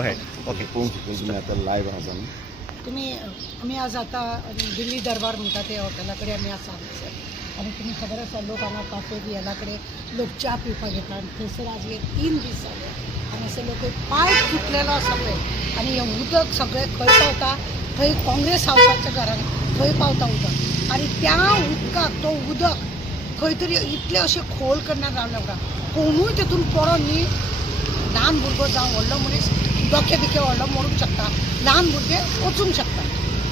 गो head. Okay. तुम्ही आता live आहात आम्ही. आम्ही आज आता दिल्ली दरबार म्हणटा ते हॉटेलाकडे आम्ही आज आलो सर. आणि तुम्ही खबर आसा लोक हांगा काफे बी ह्या कडेन लोक च्या पिवपाक येता आनी थंयसर आज हे 3 दीस जाले आनी असे लोक पांय फुटलेलो आसा पळय आनी हें उदक सगळें खंय पावता थंय काँग्रेस हावसाच्या घरान थंय पावता उदक आनी त्या उदकाक तो उदक खंय तरी इतले अशे खोल करना रावले उपरांत कोणूय तितून पडोन न्ही ल्हान भुरगो जावं व्हडलो मनीस डोके बिके व्हडलो मरूंक शकता ल्हान भुरगे वचूंक शकता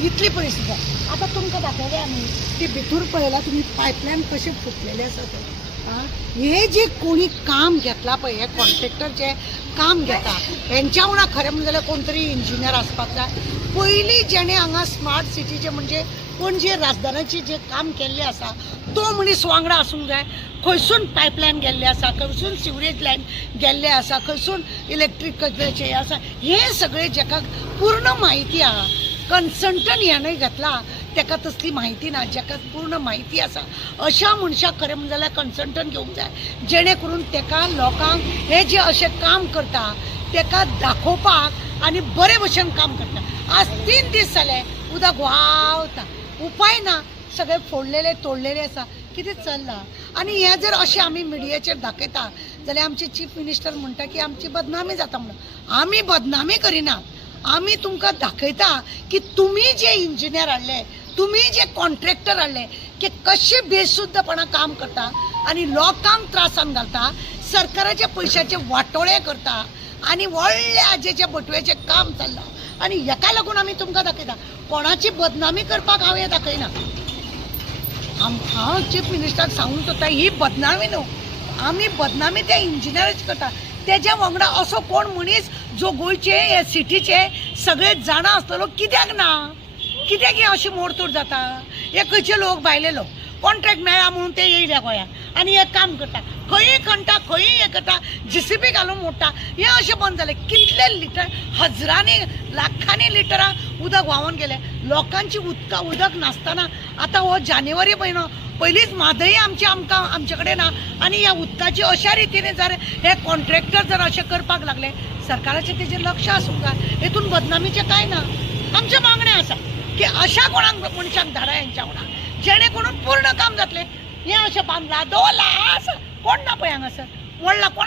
इतली परिस्थिती आहे. आता तुमकां दाखयले आमी ती भितूर पळयला तुमी पायपलायन कशे फुटलेले आसा ते हे जे कोणी काम घेतला पळय हे कॉन्ट्रॅक्टर जे काम घेता हेंच्या वांगडा खरें म्हणजे जाल्यार कोण तरी इंजिनियर आसपाक जाय. पयलीं जेणे हांगा स्मार्ट सिटीचे म्हणजे पणजे राजधानीचे जे काम केल्लें आसा तो मनीस वांगडा आसूंक जाय. खंयसून पायपलायन गेल्ले आसा खंयसून सिवरेज लायन गेल्ले आसा खंयसून इलेक्ट्रिकचे आसा हे सगळे जेका पूर्ण म्हायती आहा कन्सल्टंट ह्यानंय घेतला तेका तसली म्हायती ना जेका पूर्ण म्हायती आसा अशा मनशाक खरें म्हणजे जाल्यार कन्सल्टंट घेवंक जाय जेणे करून तेका लोकांक हे जे अशें काम करता तेका दाखोवपाक आनी बरे भशेन काम करता. आज 3 दीस जाले उदक व्हांवता उपाय ना सगळे फोडलेले तोडलेले आसा कितें चल्लां. आनी हें जर अशें आमी मिडियाचेर दाखयता जाल्यार आमचे चीफ मिनिस्टर म्हणटा की आमची बदनामी जाता म्हणून. आमी बदनामी करिना आमी तुमकां दाखयता की तुमी जे इंजिनियर हाडले तुमी जे कॉन्ट्रॅक्टर हाडले की कशे बेसुद्धपणा काम करता आनी लोकांक त्रासान घालता सरकाराच्या पयशांचे वाटोळे करता आनी व्हडले आजेचे बटवेचें काम चल्लां आनी हेका लागून आमी तुमकां दाखयता. कोणाची बदनामी करपाक हांव हें दाखयना. हांव चीफ मिनिस्टराक सांगूंक सोदता ही बदनामी न्हू आमी बदनामी त्या इंजिनियराची करता. तेज्या वांगडा असो कोण मनीस जो गोंयचे हे सिटीचे सगळे जाणा आसतलो कित्याक ना कित्याक हे अशी मोडतोड जाता. हे खंयचे लोक भायले लोक कॉन्ट्रॅक्ट मेळ्ळा म्हणून ते येयल्या गोंयांत आनी हे काम करता खंयी खणटा खंयी हें करता JCB घालून मोडटा हें अशें बंद जालें. कितले लिटर हजारांनी लाखांनी लिटरां उदक व्हांवून गेले लोकांची उदक नासतना आतां हो जानेवारी म्हयनो पयलींच म्हादय आमचे कडेन ना आनी ह्या उदकाची अशा रितीने जर हे कॉन्ट्रॅक्टर जर अशें करपाक लागले सरकाराचें तेजेर लक्ष आसूंक जाय. हेतून बदनामीचें कांय ना. आमचें मागणें आसा की अशा कोणाक मनशाक धाडा हेंच्या वांगडा जेणे करून पूर्ण काम जातलें. हें अशें बांदलां दवरलां आसा कोण ना पळय हांगासर व्हडला कोणा